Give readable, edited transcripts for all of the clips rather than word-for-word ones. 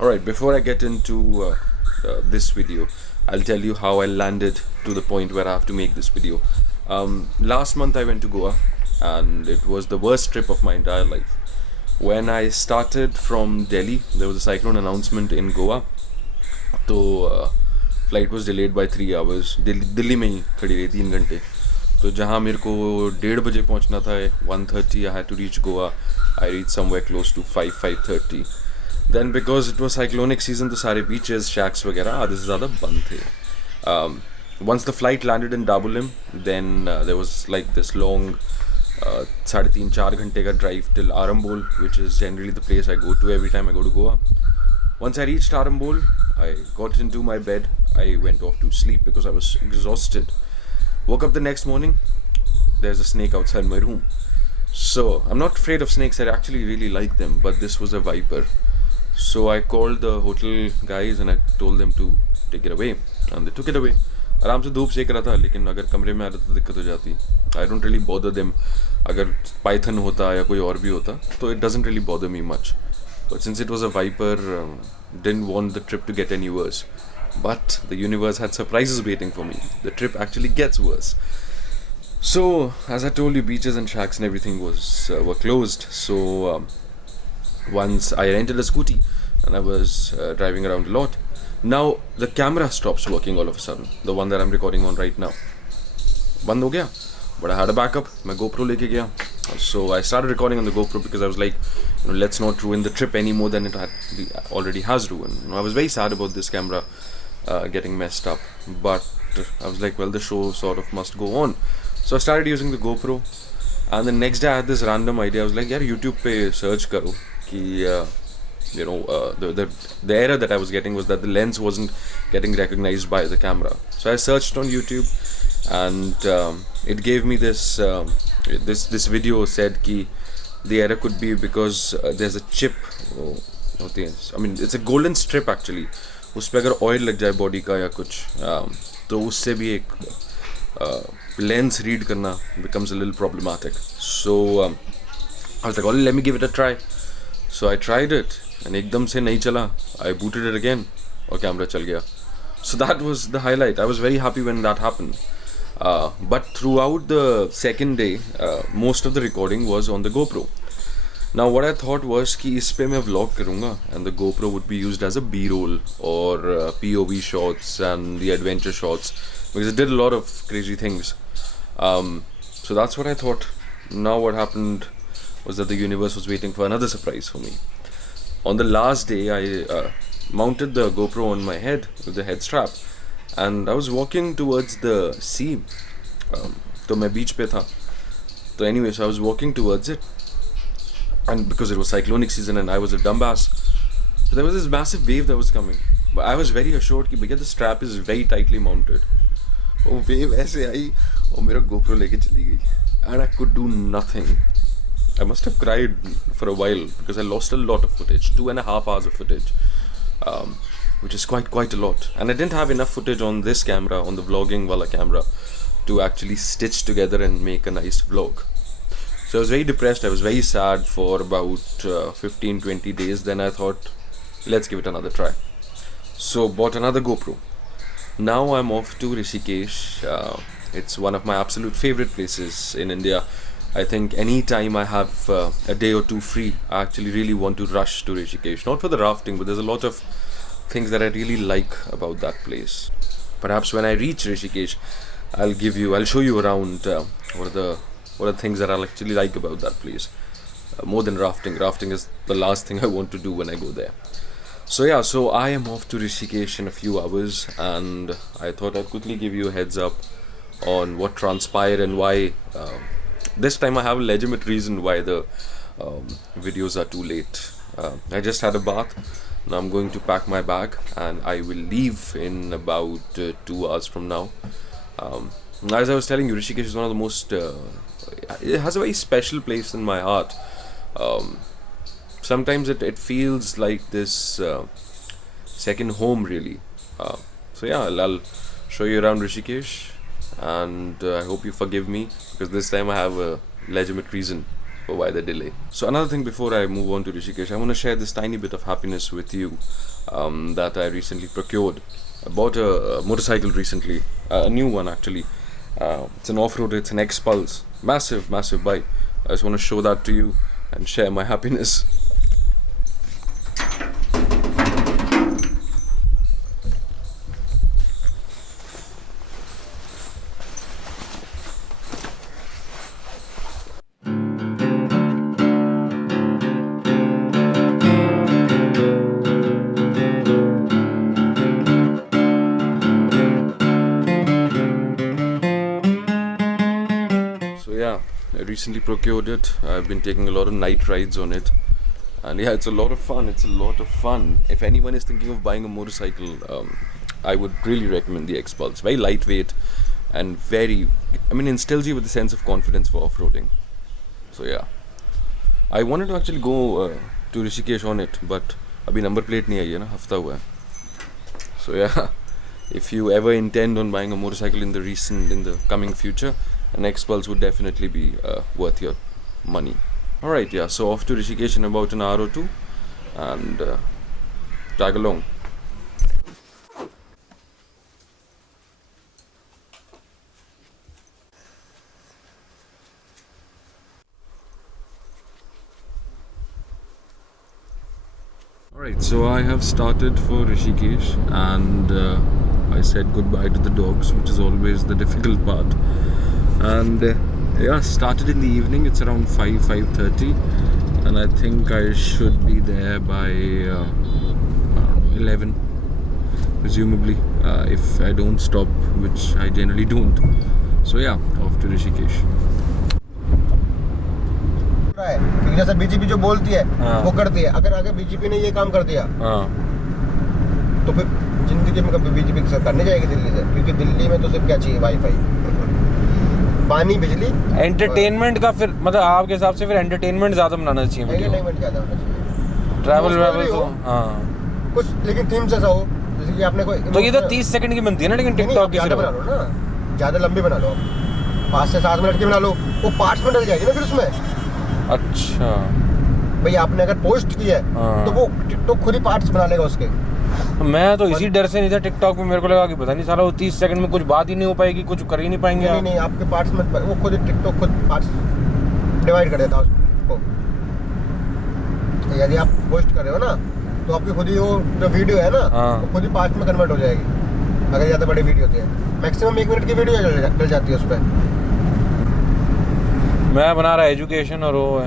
Alright, before I get into this video, I'll tell you how I landed to the point where I have to make this video. Last month I went to Goa, and it was the worst trip of my entire life. When I started from Delhi, there was a cyclone announcement in Goa. So flight was delayed by 3 hours. Delhi में ही खड़ी रही 3 घंटे. तो जहाँ मेरे को 1:30 बजे पहुँचना था 1:30, I had to reach Goa. I reached somewhere close to 5:30. Then because it was cyclonic season, तो सारे beaches, shacks वगैरह आधे से ज़्यादा बंद थे. Once the flight landed in Dabolim, then there was like this long 3.5-4 घंटे का drive till Arambol, which is generally the place I go to every time I go to Goa. Once I reached Arambol, I got into my bed. I went off to sleep because I was exhausted. Woke up the next morning, there's a snake outside my room. So I'm not afraid of snakes, I actually really like them, but this was a viper. So I called the hotel guys and I told them to take it away, and they took it away. आराम से धूप सेक रहा था, लेकिन अगर कमरे में आता तो दिक्कत हो जाती. I don't really bother them. अगर python होता या कोई और भी होता तो it doesn't really bother me much. But since it was a viper, didn't want the trip to get any worse. But the universe had surprises waiting for me. The trip actually gets worse. So, as I told you, beaches and shacks and everything were closed. So, once I rented a scooty and I was driving around a lot. Now, the camera stops working all of a sudden. The one that I'm recording on right now. बंद हो गया. But I had a backup. मैं GoPro लेके गया. So I started recording on the GoPro because I was like, let's not ruin the trip any more than it already has ruined. I was very sad about this camera getting messed up, but I was like, well, the show sort of must go on. So I started using the GoPro, and the next day I had this random idea. I was like, यार YouTube पे search करो कि the error that I was getting was that the lens wasn't getting recognized by the camera. So I searched on YouTube, and it gave me this video said कि the error could be because there's a chip होती है. I mean it's a golden strip actually. उस पे अगर oil लग जाए body का या कुछ तो उससे भी एक lens read करना becomes a little problematic. So I was like, well, let me give it a try. So I tried it and एकदम से नहीं चला. I booted it again और camera चल गया. So that was the highlight. I was very happy when that happened. But throughout the second day, most of the recording was on the GoPro. Now what I thought was कि इस पे मैं vlog करूँगा and the GoPro would be used as a B-roll or POV shots and the adventure shots because it did a lot of crazy things. So that's what I thought. Now what happened was that the universe was waiting for another surprise for me. On the last day, I mounted the GoPro on my head with the head strap, and I was walking towards the sea. तो मैं beach पे था. So anyway, so I was walking towards it, and because it was cyclonic season and I was a dumbass, so there was this massive wave that was coming. But I was very assured कि भैया the strap is very tightly mounted. वो wave ऐसे आई और मेरा GoPro लेके चली गई, and I could do nothing. I must have cried for a while because I lost a lot of footage, 2.5 hours of footage, which is quite a lot. And I didn't have enough footage on this camera, on the vlogging wala camera, to actually stitch together and make a nice vlog. So I was very depressed. I was very sad for about 15-20 days. Then I thought, let's give it another try. So bought another GoPro. Now I'm off to Rishikesh. It's one of my absolute favorite places in India. I think any time I have a day or two free, I actually really want to rush to Rishikesh. Not for the rafting, but there's a lot of things that I really like about that place. Perhaps when I reach Rishikesh, I'll show you around what are the things that I'll actually like about that place. More than rafting. Rafting is the last thing I want to do when I go there. So yeah, so I am off to Rishikesh in a few hours, and I thought I'd quickly give you a heads up on what transpired and why. This time I have a legitimate reason why the videos are too late. I just had a bath. Now I'm going to pack my bag and I will leave in about 2 hours from now. As I was telling you, Rishikesh is one of the most... it has a very special place in my heart. Sometimes it feels like this second home really. So yeah, I'll show you around Rishikesh. And I hope you forgive me because this time I have a legitimate reason. why the delay. So another thing before I move on to Rishikesh, I want to share this tiny bit of happiness with you that I recently procured. I bought a motorcycle recently, a new one actually. It's an off-road, it's an X-Pulse, massive bike. I just want to show that to you and share my happiness. Yeah, I recently procured it. I've been taking a lot of night rides on it, and yeah, it's a lot of fun. If anyone is thinking of buying a motorcycle, I would really recommend the X-Pulse. Very lightweight and instills you with a sense of confidence for off-roading. So yeah, I wanted to actually go to Rishikesh on it, but abhi number plate nahi aayi hai na, hafta hua hai. So yeah, if you ever intend on buying a motorcycle in the coming future, an X-Pulse would definitely be worth your money. Alright, yeah, so off to Rishikesh in about an hour or two, and tag along. Alright, so I have started for Rishikesh, and I said goodbye to the dogs, which is always the difficult part. And yeah, started in the evening. It's around 5:30, and I think I should be there by 11, presumably, if I don't stop, which I generally don't. So yeah, off to Rishikesh. क्योंकि जैसा BJP जो बोलती है वो करती है. अगर आगे बीजेपी ने ये काम कर दिया तो फिर जिंदगी में कभी बीजेपी की सरकार नहीं जाएगी दिल्ली से, क्योंकि दिल्ली में तो सिर्फ क्या चाहिए, वाईफाई, पानी, बिजली, एंटरटेनमेंट का. फिर मतलब आपके हिसाब से फिर एंटरटेनमेंट ज्यादा बनाना चाहिए, एंटरटेनमेंट ज्यादा होना चाहिए, ट्रैवल तो कुछ, लेकिन थीम जैसा हो, जैसे कि आपने कोई, तो ये तो 30 सेकंड की बनती है ना, लेकिन टिकटॉक की ज्यादा बना लो ना, ज्यादा लंबी बना लो, 5 से 7 मिनट की बना लो, वो पार्ट्स में डल जाएगी ना फिर उसमें. अच्छा भाई आपने अगर पोस्ट की है तो वो टिकटॉक खुद ही पार्ट्स बना लेगा उसके. मैं तो इसी डर से नहीं था टिकटॉक पे, मेरे को लगा कि पता नहीं साला वो 30 सेकंड में कुछ बात ही नहीं हो पाएगी, कुछ कर ही नहीं पाएंगे. नहीं, आपके पार्ट्स में वो खुद टिकटॉक खुद पार्ट्स डिवाइड कर देता उसको. यदि आप पोस्ट कर रहे हो ना तो आपकी खुद ही वो जो वीडियो है ना वो खुद ही पार्ट्स में कन्वर्ट हो जाएगी, अगर ज़्यादा बड़ी वीडियो होती है. मैक्सिमम 1 मिनट की वीडियो डल जाती है उस पर. मैं बना रहा एजुकेशन और वो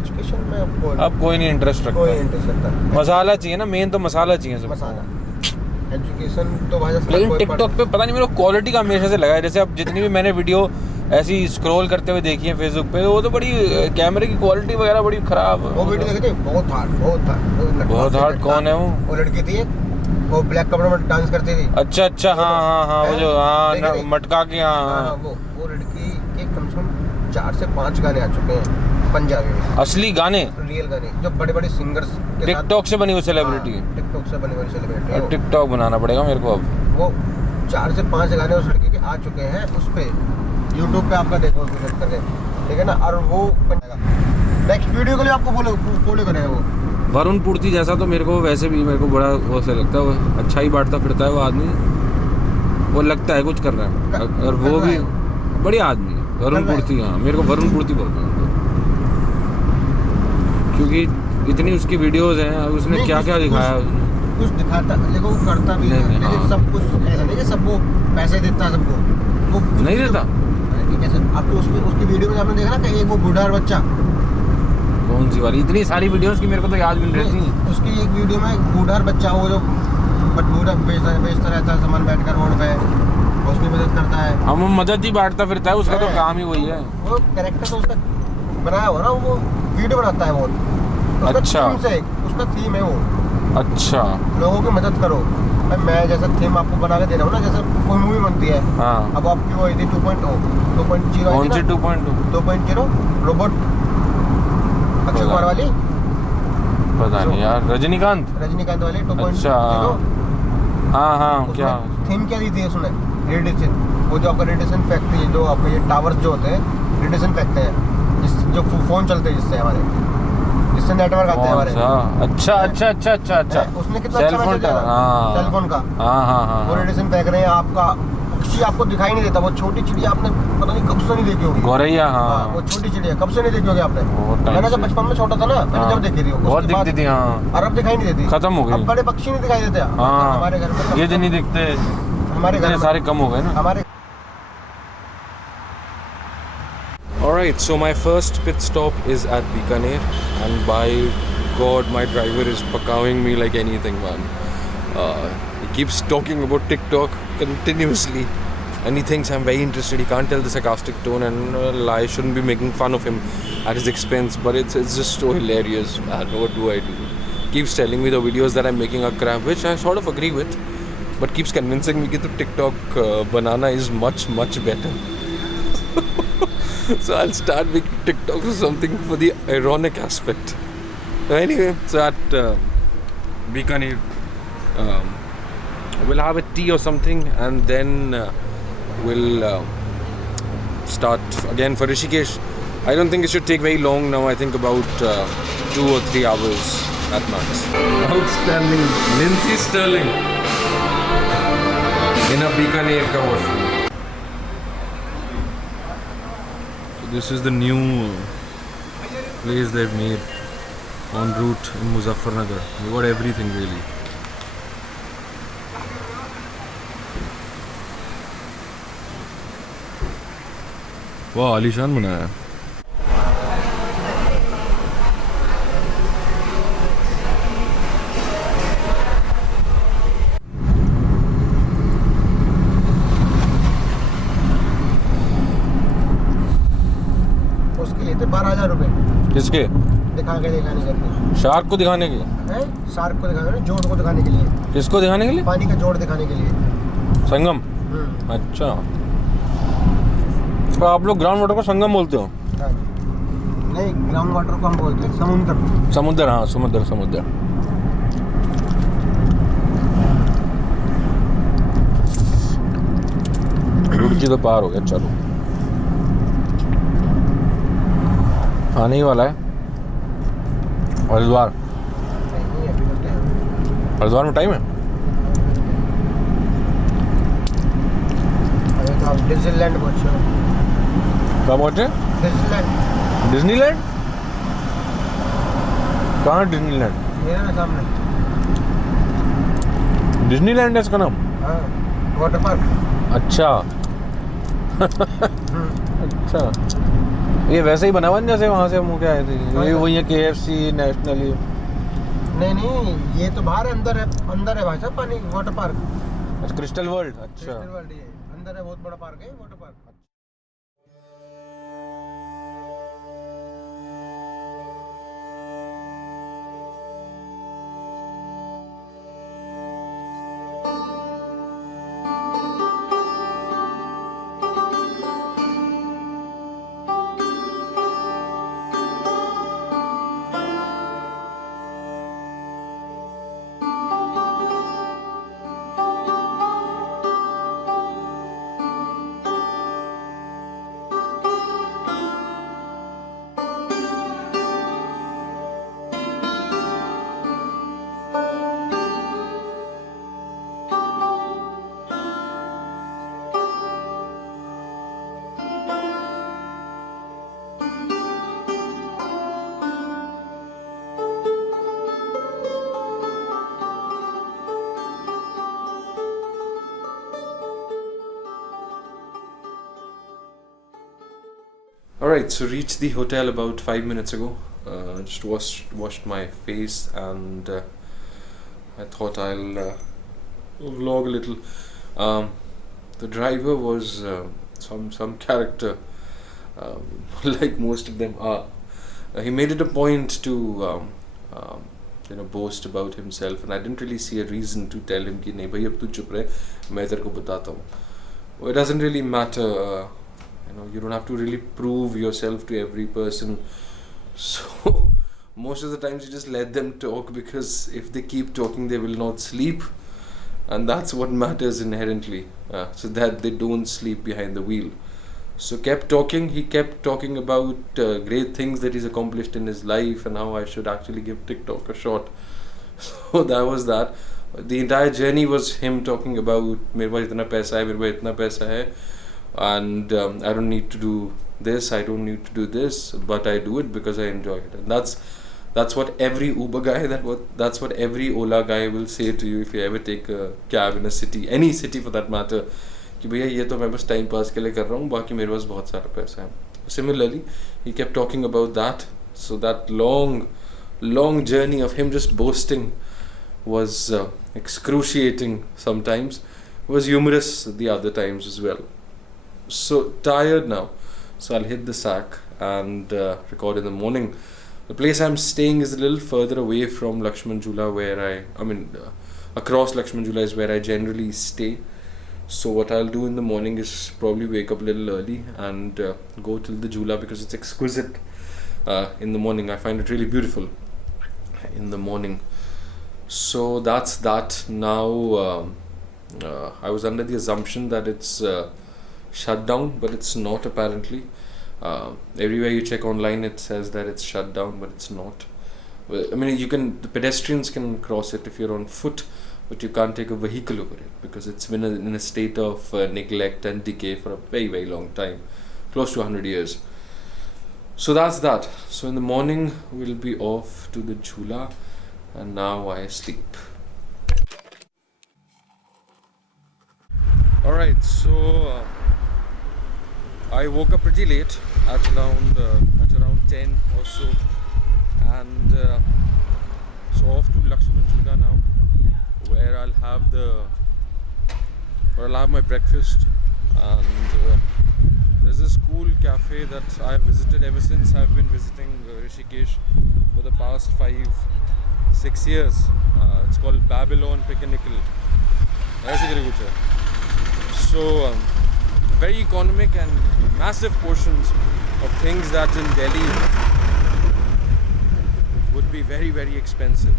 एजुकेशन में अब कोई नहीं इंटरेस्ट रखता. मसाला चाहिए ना, मेन तो मसाला चाहिए सब. मसाला एजुकेशन तो भाई. लेकिन टिकटॉक पे पता नहीं मेरे को क्वालिटी का हमेशा से लगा है. जैसे अब जितनी भी मैंने वीडियो ऐसी स्क्रॉल करते हुए देखी है फेसबुक पे, वो तो बड़ी कैमरे की क्वालिटी वगैरह बड़ी खराब. वो वीडियो देखी थी, बहुत हार्ड. कौन है वो लड़की थी वो ब्लैक कपड़ों में डांस करती थी. अच्छा हाँ वो जो मटका के वो लड़की के कम से कम 4 से 5 गाने आ चुके हैं पंजाबी में. असली गाने, रियल गाने, जो बड़े बड़े सिंगर्स टिकटॉक से बनी हुई सेलिब्रिटी. टिकटॉक से बनी हुई सेलिब्रिटी. अब टिकटॉक बनाना पड़ेगा मेरे को. अब वो 4 से 5 गाने उस लड़की के आ चुके हैं उस पे यूट्यूब पे. आपका देखो उसको सर्च करके, ठीक है ना. और वो नेक्स्ट वीडियो के लिए आपको फॉलो करेगा वो. वरुण पूर्ति जैसा तो मेरे को वैसे भी मेरे को बड़ा वो से लगता है. वो अच्छा ही बांटता फिरता है वो आदमी, वो लगता है कुछ कर रहा है. और वो भी बढ़िया आदमी वरुण पूर्ति. हाँ, मेरे को वरुण पूर्ति बोलते हैं क्योंकि इतनी उसकी वीडियोस हैं. उसने क्या क्या दिखाया, कुछ दिखाता, देखो वो करता भी है, लेकिन सब कुछ ऐसा नहीं कि सबको पैसे देता है सबको. वो नहीं देता. आपको उसकी वीडियो में आपने देखा ना कि एक वो बूढ़ा और बच्चा. कौन सी वाली? इतनी सारी वीडियोस की मेरे को तो याद भी नहीं रहती. उसकी एक वीडियो में बूढ़ा और बच्चा, वो जो बूढ़ा बेचता रहता है सामान बैठकर रोड पे, उसकी मदद करता है. हम मदद ही बांटता फिरता है, उसका तो काम ही वही है. वो कैरेक्टर तो उसका बनाया हुआ ना, वो वीडियो बनाता है वो. अच्छा, उसका थीम है वो. अच्छा, लोगों की मदद करो. मैं जैसा थीम आपको बना के दे रहा हूँ ना, जैसे कोई मूवी बनती है. हाँ. अब आपकी वो 2.0 कौन सी 2.0 रोबोट अक्षय कुमार वाली, पता नहीं यार. रजनीकांत वाली 2.0. अच्छा, हाँ क्या थीम क्या दी थी उसने? रेडिएशन. वो जो आपका रेडिएशन फैक्ट्री है, जो आपके ये टावर्स जो होते हैं रेडिएशन फैक्ट्री है, जो फोन चलते हैं जिससे हमारे, जिससे नेटवर्क आते हैं हमारे। अच्छा अच्छा अच्छा अच्छा अच्छा, उसने कितना सेल अच्छा फोन मैसेज का, दिया, हाँ सेल फोन का। हाँ हाँ हाँ वो रेडिएशन फेंक रहे हैं, आपका पक्षी आपको दिखाई नहीं देता। वो छोटी चिड़िया आपने पता नहीं कब से नहीं देखी होगी, गौरैया, हाँ वो छोटी चिड़िया कब से नहीं देखी होगी आपने। बहुत टाइम मैंने जब से। बचपन में छोटा था ना, मैंने जब देखी थी, बहुत उसके बाद दिखती थी, हाँ और अब दिखाई नहीं देती, खत्म हो अब गई। बड़े पक्षी नहीं दिखाई देते हाँ हमारे घर में। ये जो नहीं दिखते, हमारे घर इतने में सारे कम हो गए ना। हमारे। Alright, so my first pit stop is at Bikaner, and by God, my driver is pakawing me like anything, man. He keeps talking about TikTok continuously, and he thinks I'm very interested. He can't tell the sarcastic tone, and I shouldn't be making fun of him at his expense, but it's just so hilarious, man. What do I do? Keeps telling me the videos that I'm making are crap, which I sort of agree with, but keeps convincing me that the TikTok banana is much, much better. So I'll start making TikToks or something for the ironic aspect. So anyway, so at Bikaner, we'll have a tea or something, and then we'll start again for Rishikesh. I don't think it should take very long now. I think about 2 or 3 hours at max. Outstanding, Lindsay Sterling in a Bikaner ka washroom. This is the new place they've made en route in Muzaffarnagar. We got everything really. Wow, आलीशान बनाया है. उसके लिए थे 12,000 रुपए किसके? दिखाने के लिए। शार्क को दिखाने के लिए? हैं? शार्क को दिखाने, जोड़ को दिखाने के लिए। किसको दिखाने के लिए? पानी का जोड़ दिखाने के लिए। संगम? अच्छा, तो आप लोग ग्राउंड वाटर को संगम बोलते हो? हाँ। नहीं, ग्राउंड वाटर को हम बोलते हैं समुद्र। समुद्र, हाँ समुद्र समुद्र। रुड़की तो पार हो गया, चलो आने ही वाला है हरिद्वार। नहीं, अभी तो टाइम। हरिद्वार में टाइम है? अभी तो आप डिज्नीलैंड पहुंचे हो। कहाँ पहुँचे? डिज्नीलैंड। डिज्नीलैंड? कहाँ है डिज्नीलैंड? ये है ना सामने। डिज्नीलैंड है इसका नाम? हाँ, वाटर पार्क। अच्छा अच्छा, ये वैसे ही बना हुआ है जैसे वहाँ से हम होके आए थे? ये वही है KFC नेशनल? नहीं, ये तो बाहर है, अंदर है भाई साहब पानी, वाटर पार्क। अच्छा, क्रिस्टल वर्ल्ड। अच्छा, क्रिस्टल वर्ल्ड ये अंदर है, बहुत बड़ा पार्क है, water park. Alright, so reached the hotel about 5 minutes ago. Just washed my face, and I thought I'll vlog a little. The driver was some character, like most of them are. He made it a point to boast about himself, and I didn't really see a reason to tell him कि नहीं भाई अब तू चुप रहे, मैं तेरे को बताता हूँ. It doesn't really matter. You don't have to really prove yourself to every person. So most of the times you just let them talk, because if they keep talking they will not sleep, and that's what matters inherently, so that they don't sleep behind the wheel. So he kept talking about great things that he's accomplished in his life and how I should actually give TikTok a shot. So that was that. The entire journey was him talking about मेरे पास इतना पैसा है, मेरे पास इतना पैसा है, and I don't need to do this, I don't need to do this, but I do it because I enjoy it. And that's what every Uber guy, that's what every Ola guy will say to you if you ever take a cab in a city, any city for that matter, कि भैया ये तो मैं बस time pass के लिए कर रहा हूँ, बाकी मेरे पास बहुत सारा पैसा है. Similarly, he kept talking about that. So that long journey of him just boasting was excruciating sometimes, was humorous the other times as well. So tired now, so I'll hit the sack and record in the morning. The place I'm staying is a little further away from Lakshman Jhula, where across Lakshman Jhula is where I generally stay. So what I'll do in the morning is probably wake up a little early and go till the Jhula, because it's exquisite in the morning. I find it really beautiful in the morning. So that's that. Now I was under the assumption that it's shut down, but it's not apparently. Everywhere you check online it says that it's shut down, but it's not. I mean, the pedestrians can cross it if you're on foot, but you can't take a vehicle over it because it's been in a state of neglect and decay for a very, very long time, close to 100 years. So that's that. So in the morning we'll be off to the Jhula, and now I sleep. Alright, so I woke up pretty late at around 10 or so, and so off to Lakshman Jhula now, where I'll have my breakfast. And there's this cool cafe that I've visited ever since I've been visiting Rishikesh for the past 5-6 years. It's called Babylon Picnicle. So very economic and massive portions of things that in Delhi would be very, very expensive.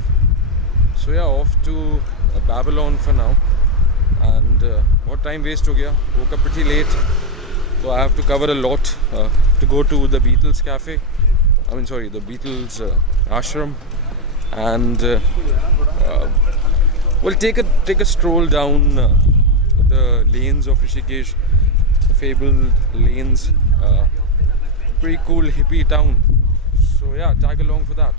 So yeah, off to Babylon for now. And what time waste ho gaya, woke up pretty late, so I have to cover a lot. To go to the Beatles cafe, the Beatles ashram, and we'll take a stroll down the lanes of Rishikesh, the fabled lanes. Pretty cool hippie town. So yeah, tag along for that.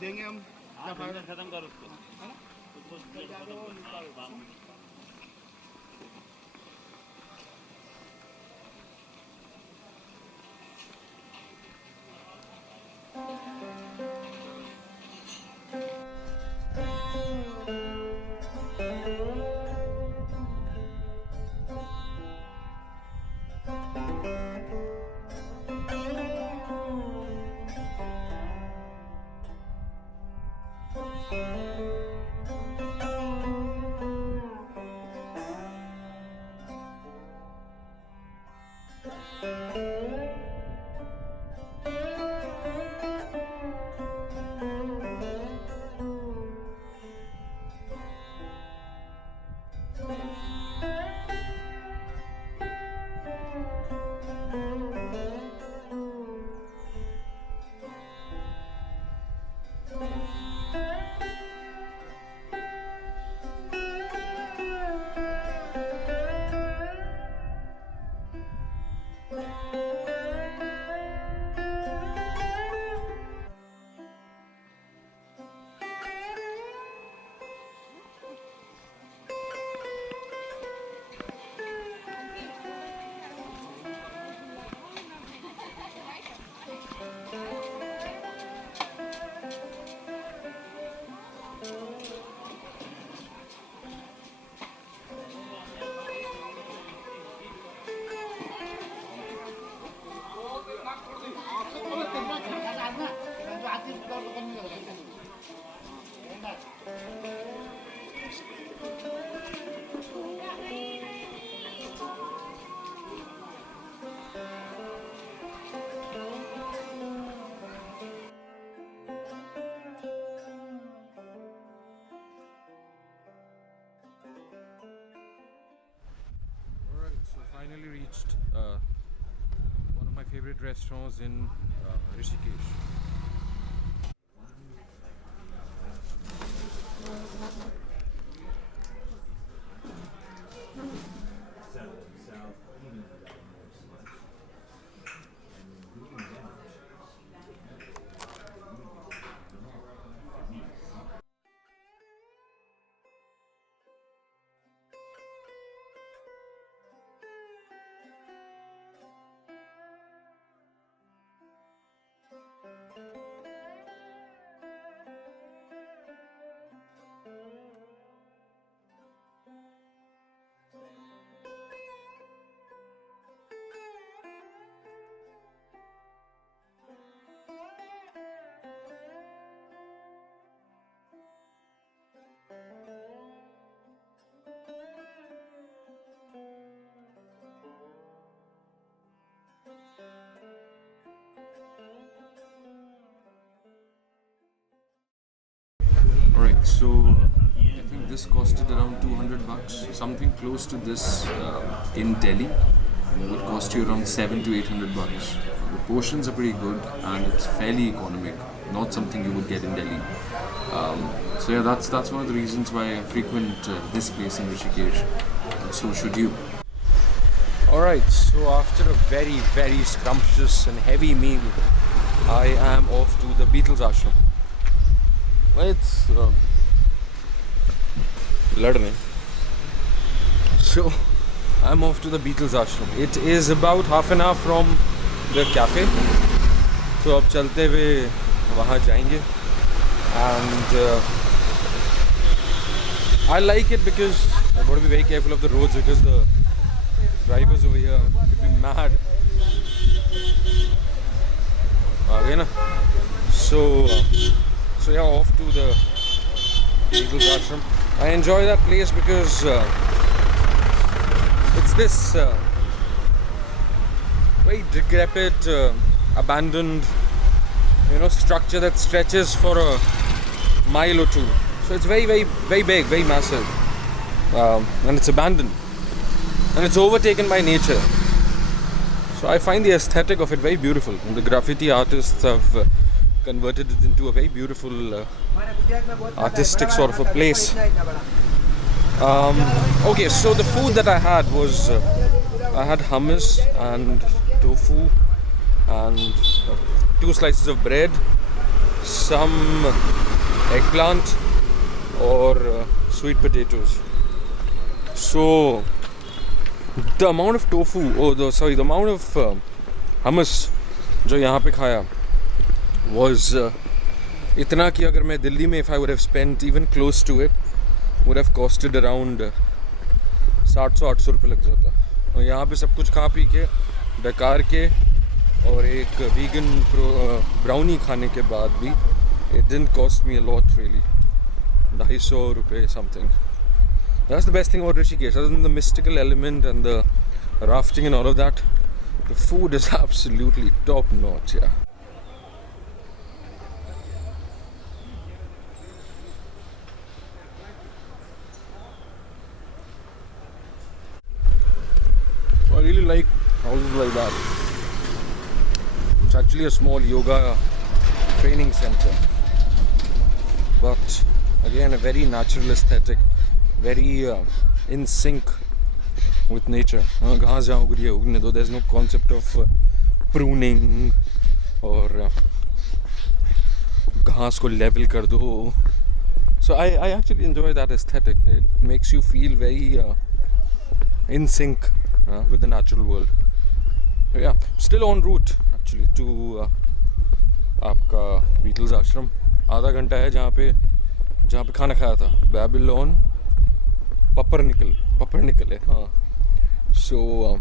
देंगे हम खत्म कर उसको Finally reached one of my favorite restaurants in Rishikesh. Alright, so I think this costed around 200 bucks. Something close to this in Delhi would cost you around 7 to 800 bucks. The portions are pretty good and it's fairly economic, not something you would get in Delhi. So yeah, that's one of the reasons why I frequent this place in Rishikesh, and so should you. Alright, so after a very, very scrumptious and heavy meal, I am off to the Beatles ashram. It's Ladne. So I'm off to the Beatles ashram. It is about half an hour from the cafe. So अब चलते हुए वहाँ जाएंगे. And I like it because I've got to be very careful of the roads because the drivers over here could be mad. Okay, na? So yeah, off to the Beatles ashram. I enjoy that place because it's this very decrepit, abandoned, structure that stretches for a mile or two. So it's very, very, very big, very massive, and it's abandoned, and it's overtaken by nature. So I find the aesthetic of it very beautiful, and the graffiti artists have converted it into a very beautiful artistic sort of a place. Okay, so the food that I had was I had hummus and tofu and 2 slices of bread some eggplant or sweet potatoes. So the amount of tofu, the amount of hummus जो यहाँ पे खाया was इतना कि अगर मैं दिल्ली में if I would have spent even close to it would have costed around 700-800 रुपये लग जाता. और यहाँ पे सब कुछ खा पी के डकार के और एक वीगन ब्राउनी खाने के बाद भी it didn't cost me a lot really. 250 रुपये something. That's the best thing about Rishikesh. Other than the mystical element and the rafting and all of that, the food is absolutely top notch. Yeah. I really like houses like that. It's actually a small yoga training center, but again a very natural aesthetic, very in sync with nature. घास जहाँ उग रही है उगने दो. There's no concept of pruning or घास को level कर दो. So I actually enjoy that aesthetic. It makes you feel very in sync with the natural world. So yeah, still en route actually to आपका Beatles आश्रम. आधा घंटा है जहाँ पे खाना खाया था. Babylon पपर निकल है. हाँ. So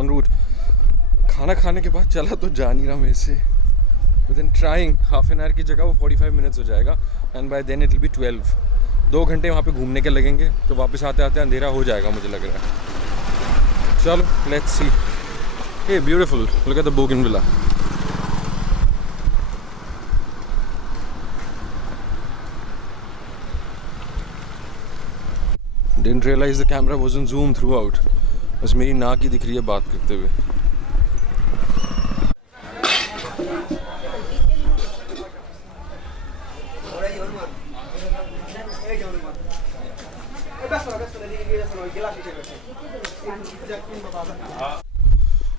en route. खाना खाने के बाद चला तो जा नहीं रहा मेरे से. But then trying half an hour की जगह वो 45 minutes हो जाएगा. And by then it will be 12. 2 घंटे वहाँ पे घूमने के लगेंगे. तो वापस आते आते अंधेरा हो जाएगा मुझे लग रहा है. चलो, let's see. Hey, beautiful. Look at the bougainvillea. Didn't realize the camera wasn't zoomed throughout. बस मेरी नाक ही दिख रही है बात करते हुए.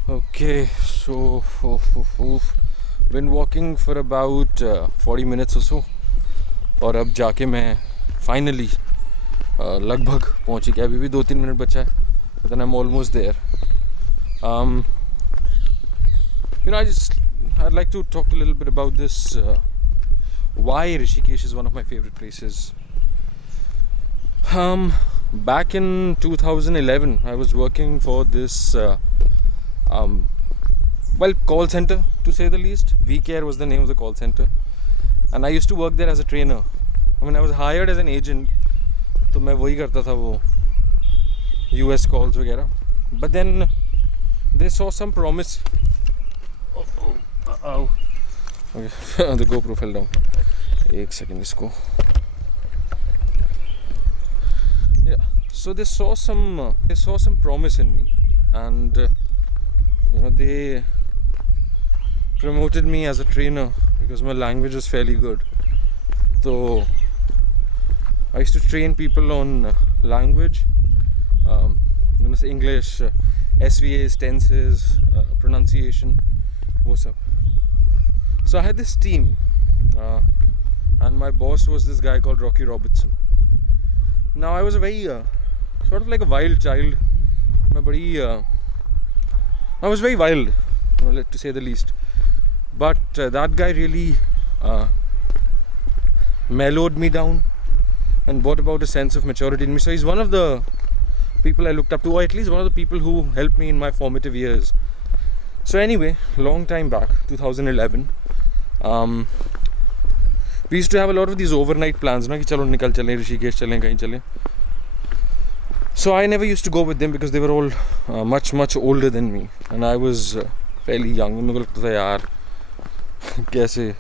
Okay, so been walking for about 40 minutes or so. और अब जाके मैं finally लगभग पहुंच गया. अभी भी 2-3 मिनट बचा है. But then I'm almost there. I'd like to talk a little bit about this. Why Rishikesh is one of my favorite places. Back in 2011, I was working for this call center, to say the least. VCare was the name of the call center, and I used to work there as a trainer. I mean, I was hired as an agent, तो मैं वही करता था वो US calls वगैरह. But then they saw some promise. Okay. The GoPro fell down. एक second इसको. Yeah. So they saw some promise in me, and they promoted me as a trainer because my language was fairly good. So I used to train people on language, English, SVAs, tenses, pronunciation, what's up. So I had this team, and my boss was this guy called Rocky Robertson. Now I was a very sort of like a wild child. I was very wild, to say the least. But that guy really mellowed me down and brought about a sense of maturity in me. So he's one of the people I looked up to, or at least one of the people who helped me in my formative years. So anyway, long time back, 2011, we used to have a lot of these overnight plans, कि चलो निकल चलें, ऋषिकेश चलें, कहीं चलें. So I never used to go with them because they were all much older than me, and I was fairly young. मेरे को लगता था यार कैसे,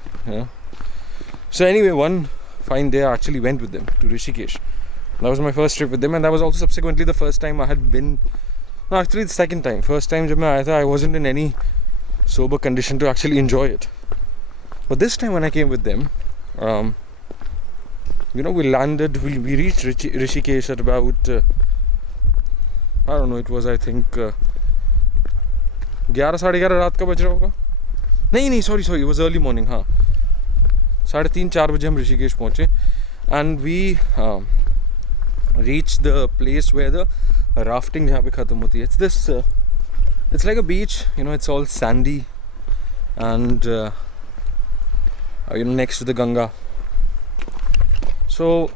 So anyway, one fine day I actually went with them to Rishikesh. That was my first trip with them, and that was also subsequently the first time I had been. No, actually the second time. First time जब मैं आया था, I wasn't in any sober condition to actually enjoy it. But this time when I came with them, we landed. We reached Rishikesh at about I don't know. It was I think 11 साढ़े 11 रात का बज रहा होगा. नहीं sorry. It was early morning. हाँ. 3:30-4 बजे हम ऋषिकेश पहुँचे and we reached the place where the rafting जहाँ पे ख़त्म होती है. It's this it's like a beach, you know, it's all sandy and you know, next to the Ganga. So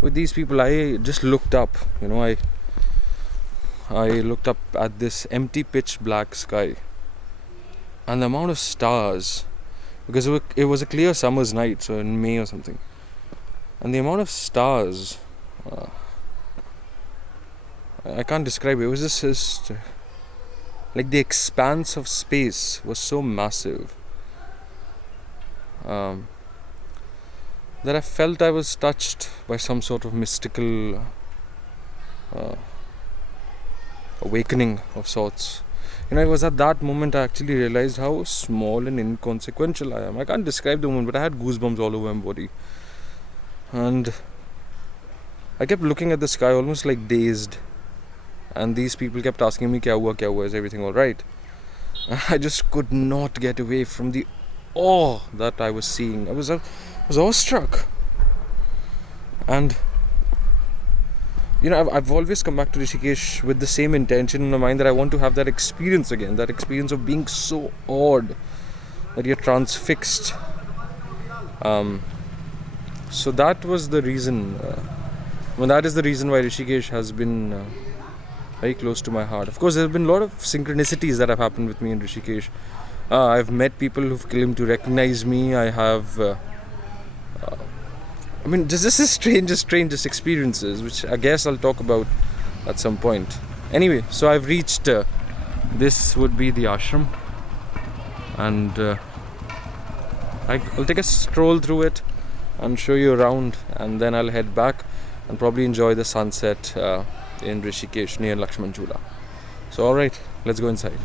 with these people I just looked up, you know, I looked up at this empty pitch black sky and the amount of stars, because it was a clear summer's night, so in May or something, and the amount of stars, I can't describe it. It was just like the expanse of space was so massive that I felt I was touched by some sort of mystical awakening of sorts. You know, it was at that moment I actually realized how small and inconsequential I am. I can't describe the moment, but I had goosebumps all over my body. And I kept looking at the sky almost like dazed. And these people kept asking me, kya hua, is everything alright? I just could not get away from the awe that I was seeing. I was awestruck. And you know, I've always come back to Rishikesh with the same intention in my mind, that I want to have that experience again, that experience of being so awed that you're transfixed. So that was the reason, that is the reason why Rishikesh has been very close to my heart. Of course, there have been a lot of synchronicities that have happened with me in Rishikesh. I've met people who've claimed to recognize me. I have this is strangest experiences, which I guess I'll talk about at some point. Anyway, so I've reached, this would be the ashram, and I'll take a stroll through it and show you around, and then I'll head back and probably enjoy the sunset in Rishikesh near Lakshman Jhula. So alright, let's go inside.